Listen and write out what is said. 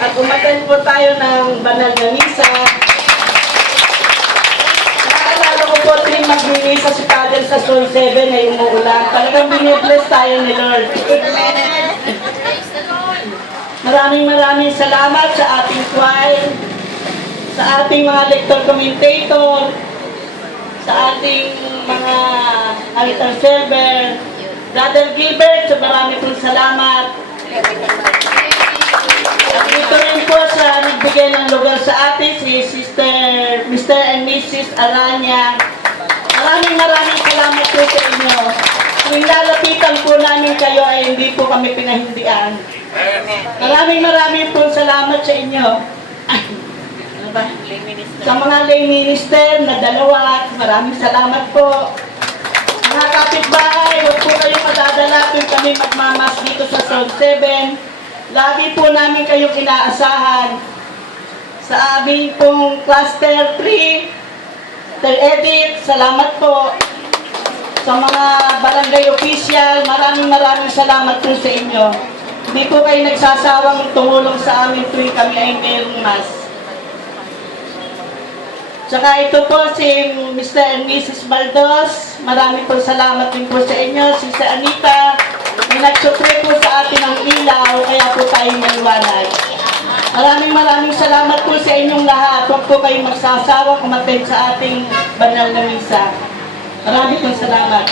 At umaten po tayo ng banal na misa. Naalala ko po tuwing mag-misa si Father sa Sol 7 ay umuulan. Talagang binibless tayo ni Lord. Maraming salamat sa ating choir, sa ating mga lector commentator, sa ating mga altar server, Brother Gilbert, so marami pong salamat. At dito rin po sa nagbigay ng lugar sa atin, si Mr. and Mrs. Aranya. Maraming salamat po sa inyo. Kung lalapitan po namin kayo ay hindi po kami pinahindian. Maraming po salamat sa inyo. Ano ba? Sa mga lay minister na dalawa, maraming salamat po. Mga kapitbahay, huwag po kayong madadala kung kami magmamas dito sa Zone 7. Lagi po namin kayong inaasahan sa aming pong Cluster 3. Sir Edith, salamat po. Sa mga barangay official, maraming salamat po sa inyo. Hindi po kayo nagsasawang tumulong sa amin tuwing kami ay mayroong mas. Tsaka ito po si Mr. and Mrs. Baldos. Maraming po salamat din po sa inyo. Si Anita, may nagsupply po sa atin ng ilaw, kaya po tayo maliwanag. Maraming salamat po sa inyong lahat. Huwag po kayong magsasawang umattend sa ating banal na misa. Maraming salamat.